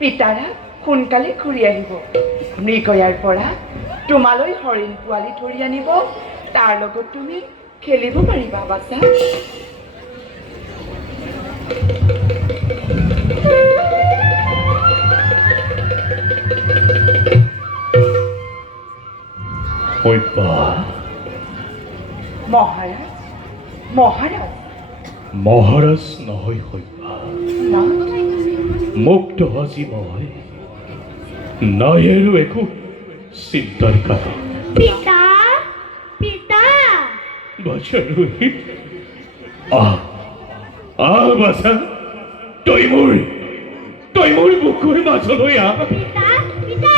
পিতাৰা সোনকালে ঘূৰি আহিব। মৃগয়াৰ পৰা তোমালৈ হৰিণ পোৱালি ধৰি আনিব, তাৰ লগত তুমি খেলিব পাৰিবা বাছা। মহাৰাজ মহাৰাজ মহাৰাজ নহয় হৈবা, মুক্ত হাজি মই নাই আৰু একো চিন্তাৰ কাৰণ। পিতা পিতা বাছা ৰোহিত, বাছা, তই মোৰ বুকুৰ মাজলৈ আহ। পিতা পিতা